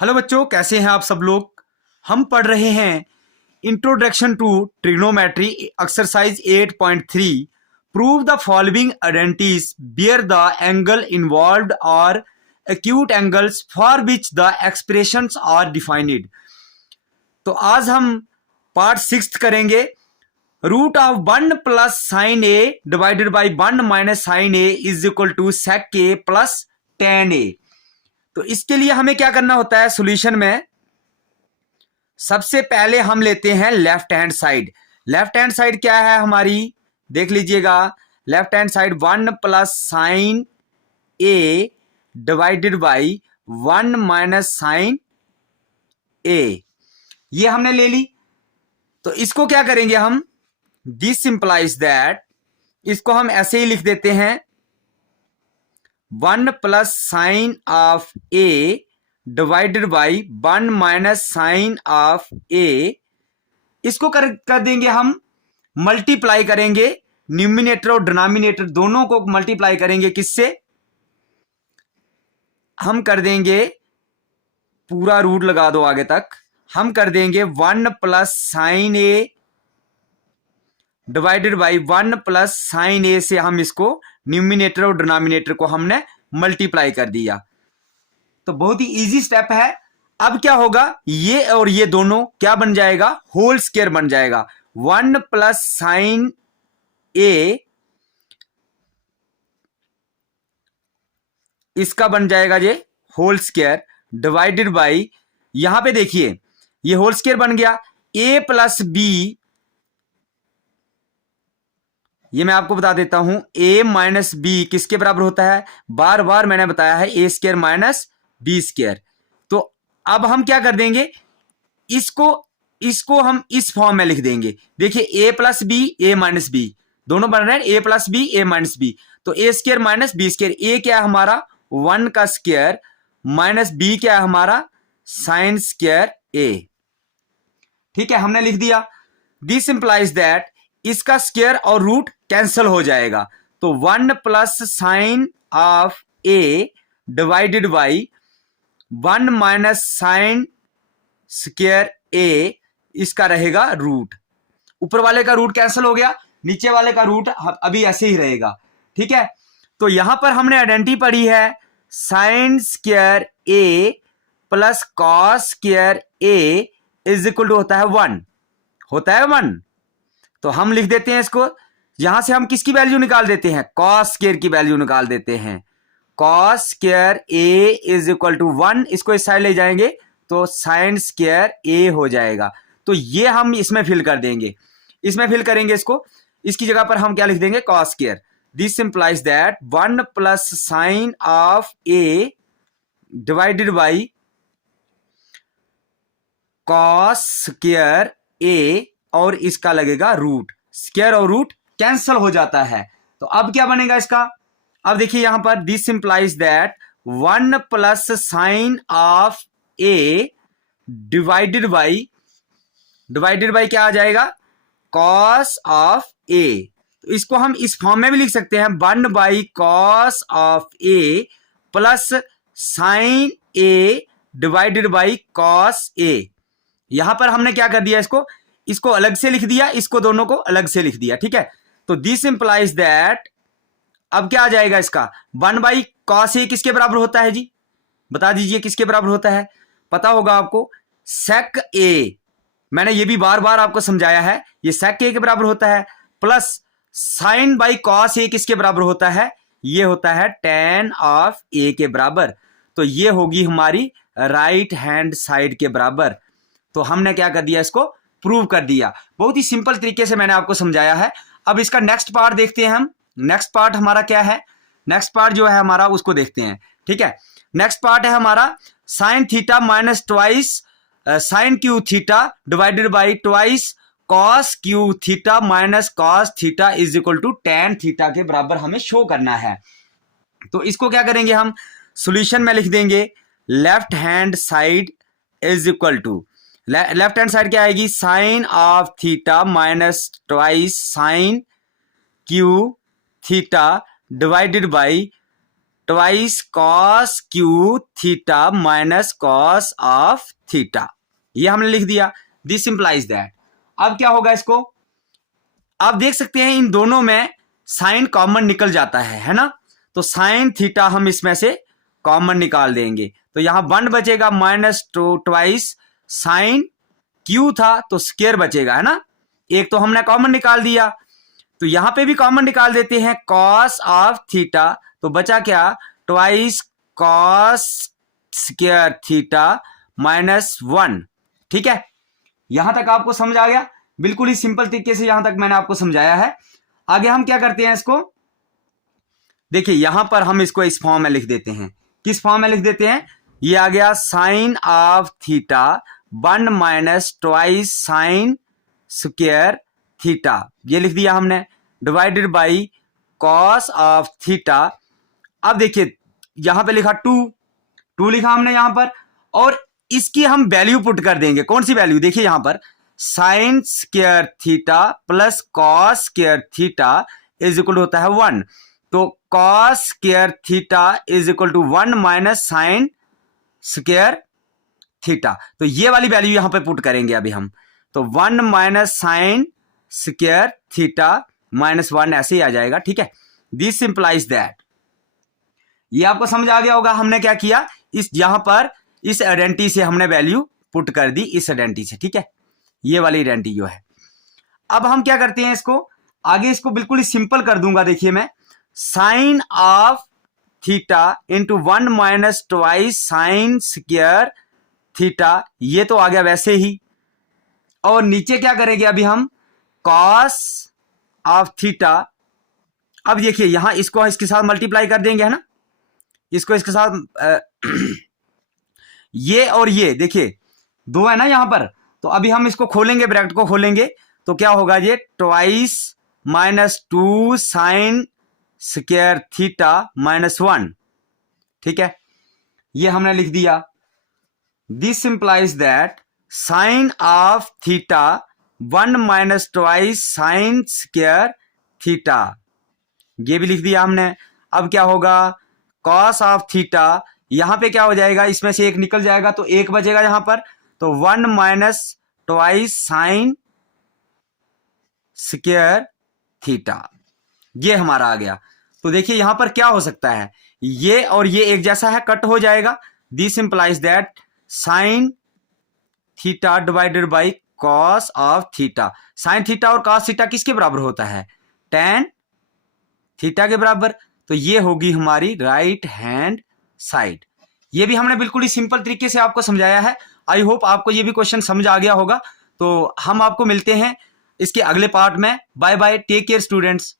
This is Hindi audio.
हेलो बच्चों, कैसे हैं आप सब लोग। हम पढ़ रहे हैं introduction to trigonometry exercise 8.3। Prove the following identities bear the angle involved और acute angles for which the expressions are defined. तो आज हम पार्ट 6 करेंगे। Root of 1 plus sine A divided by 1 minus sine A is equal to sec A plus tan A. तो इसके लिए हमें क्या करना होता है सॉल्यूशन में। सबसे पहले हम लेते हैं left hand side. Left hand side क्या है हमारी, देख लीजिएगा। Left hand side 1 plus sine A divided by 1 minus sine A, ये हमने ले ली। तो इसको क्या करेंगे हम, दिस इंप्लाइज दैट, इसको हम ऐसे ही लिख देते हैं 1 plus sine of A divided by 1 minus sine of A. इसको कर देंगे हम, मल्टीप्लाई करेंगे न्यूमिनेटर और डिनोमिनेटर दोनों को मल्टीप्लाई करेंगे। किससे? हम कर देंगे, पूरा रूट लगा दो आगे तक, हम कर देंगे 1 plus sine A divided by 1 plus sine A से हम इसको न्यूमिनेटर और डिनोमिनेटर को हमने मल्टीप्लाई कर दिया। तो बहुत ही इजी स्टेप है। अब क्या होगा, ये और ये दोनों क्या बन जाएगा, होल स्क्वायर बन जाएगा। 1 प्लस साइन ए इसका बन जाएगा ये होल स्क्वायर डिवाइडेड बाई, यहां पे देखिए ये होल स्क्वायर बन गया। ए प्लस बी, ये मैं आपको बता देता हूं, a माइनस बी किसके बराबर होता है, बार बार मैंने बताया है, ए स्क्वायर माइनस बी स्क्वायर। तो अब हम क्या कर देंगे, इसको हम इस फॉर्म में लिख देंगे। देखिए a plus B A minus B दोनों बन रहे हैं, a plus B A minus B. तो A square minus B square, A क्या है हमारा 1 का स्क्वायर माइनस बी क्या है हमारा साइन स्क्वायर ए। ठीक है, हमने लिख दिया। दिस इंप्लाइज दैट, इसका स्क्वायर और रूट कैंसल हो जाएगा। तो 1 plus sine of A divided by 1 minus sine square A, इसका रहेगा रूट। ऊपर वाले का रूट कैंसिल हो गया, नीचे वाले का रूट अभी ऐसे ही रहेगा। ठीक है, तो यहां पर हमने आइडेंटिटी पढ़ी है sine square A plus cos square A is equal to होता है 1, होता है 1। तो हम लिख देते हैं इसको, यहां से हम किसकी वैल्यू निकाल देते हैं, कॉस स्क्वायर की वैल्यू निकाल देते हैं। Cos square A is equal to 1, इसको इस साइड ले जाएंगे तो साइन स्क्वायर ए हो जाएगा। तो ये हम इसमें फिल कर देंगे, इसमें फिल करेंगे इसको, इसकी जगह पर हम क्या लिख देंगे, cos square. This implies that 1 plus sine of A divided by cos square A, और इसका लगेगा रूट। स्क्वायर और रूट कैंसल हो जाता है। तो अब क्या बनेगा इसका, अब देखिए यहां पर this implies that 1 plus sine of A divided by क्या आ जाएगा, कॉस ऑफ ए। तो इसको हम इस फॉर्म में भी लिख सकते हैं 1 by cos of A plus sine A divided by cos A. यहां पर हमने क्या कर दिया, इसको अलग से लिख दिया, इसको दोनों को अलग से लिख दिया। ठीक है, तो दिस इंप्लाइज दैट, अब क्या आ जाएगा इसका, 1 बाई कॉस ए किसके बराबर होता है जी, बता दीजिए किसके बराबर होता है, पता होगा आपको, सेक ए। मैंने ये भी बार बार आपको समझाया है, ये सेक ए के बराबर होता है। प्लस साइन बाई कॉस ए किसके बराबर होता है, ये होता है टेन ऑफ ए के बराबर। तो ये होगी हमारी राइट हैंड साइड के बराबर। तो हमने क्या कर दिया, इसको प्रूव कर दिया। बहुत ही सिंपल तरीके से मैंने आपको समझाया है। अब इसका नेक्स्ट पार्ट देखते हैं हम। नेक्स्ट पार्ट हमारा क्या है, नेक्स्ट पार्ट जो है हमारा उसको देखते हैं। ठीक है, नेक्स्ट पार्ट है हमारा sine theta minus twice sine cube theta divided by twice cos cube theta minus cos theta is equal to tan theta के बराबर हमें शो करना है। तो इसको क्या करेंगे हम, सॉल्यूशन में लिख देंगे left hand side is equal to, left hand side क्या आएगी, sine of theta minus twice sine cube theta divided by twice cos cube theta minus cos of theta, ये हमने लिख दिया। दिस इंप्लाइज दैट, अब क्या होगा इसको, आप देख सकते हैं इन दोनों में साइन कॉमन निकल जाता है ना, तो साइन थीटा हम इसमें से कॉमन निकाल देंगे, तो यहां 1 बचेगा माइनस ट्वाइस साइन क्यू था तो स्क्वायर बचेगा, है ना, एक तो हमने कॉमन निकाल दिया, तो यहां पे भी कॉमन निकाल देते हैं कॉस ऑफ थीटा, तो बचा क्या, twice cos square theta minus 1। ठीक है, यहां तक आपको समझ आ गया, बिल्कुल ही सिंपल तरीके से यहां तक मैंने आपको समझाया है। आगे हम क्या करते हैं इसको, देखिए यहां पर हम इसको इस फॉर्म में लिख देते हैं, किस फॉर्म में लिख देते हैं, ये आ गया sine of theta 1 minus twice sine square theta, ये लिख दिया हमने, divided by cos of theta. अब देखिए यहां पे लिखा 2 लिखा हमने यहां पर, और इसकी हम वैल्यू पुट कर देंगे, कौन सी वैल्यू, देखिए यहां पर sine square theta plus cos square theta is equal to होता है 1, तो cos square theta is equal to 1 minus sine square theta, तो ये वाली वैल्यू यहां पे पुट करेंगे अभी हम, तो 1 minus sine square theta minus 1 ऐसे ही आ जाएगा। ठीक है, दिस इंप्लाइज दैट, ये आपको समझ आ गया होगा हमने क्या किया, इस यहां पर इस आइडेंटिटी से हमने वैल्यू पुट कर दी, इस आइडेंटिटी से। ठीक है, ये वाली आइडेंटिटी जो है, अब हम क्या करते हैं इसको आगे, इसको बिल्कुल ही सिंपल कर दूंगा, देखिए मैं sine of theta into 1 minus twice sine square theta, ये तो आ गया वैसे ही, और नीचे क्या करेंगे अभी हम, कॉस ऑफ थीटा, अब देखिए यहां इसको इसके साथ मल्टीप्लाई कर देंगे, है ना, इसको इसके साथ ये और ये देखिए 2 है ना यहां पर, तो अभी हम इसको खोलेंगे, ब्रैकेट को खोलेंगे, तो क्या होगा, ये twice minus 2 sine square theta minus 1। ठीक है, ये हमने लिख दिया। This implies that sine of theta 1 minus twice sine square theta, ये भी लिख दिया हमने। अब क्या होगा, कॉस ऑफ थीटा, यहां पे क्या हो जाएगा, इसमें से एक निकल जाएगा तो एक बचेगा यहां पर, तो 1 minus twice sine square theta, ये हमारा आ गया। तो देखिए यहां पर क्या हो सकता है, ये और ये एक जैसा है, कट हो जाएगा। This implies that sine theta divided by cos of theta, sine theta और कॉस थीटा किसके बराबर होता है, tan थीटा के बराबर, तो ये होगी हमारी राइट हैंड साइड। ये भी हमने बिल्कुल ही सिंपल तरीके से आपको समझाया है। आई होप आपको ये भी क्वेश्चन समझ आ गया होगा। तो हम आपको मिलते हैं इसके अगले पार्ट में। Bye bye, take care students.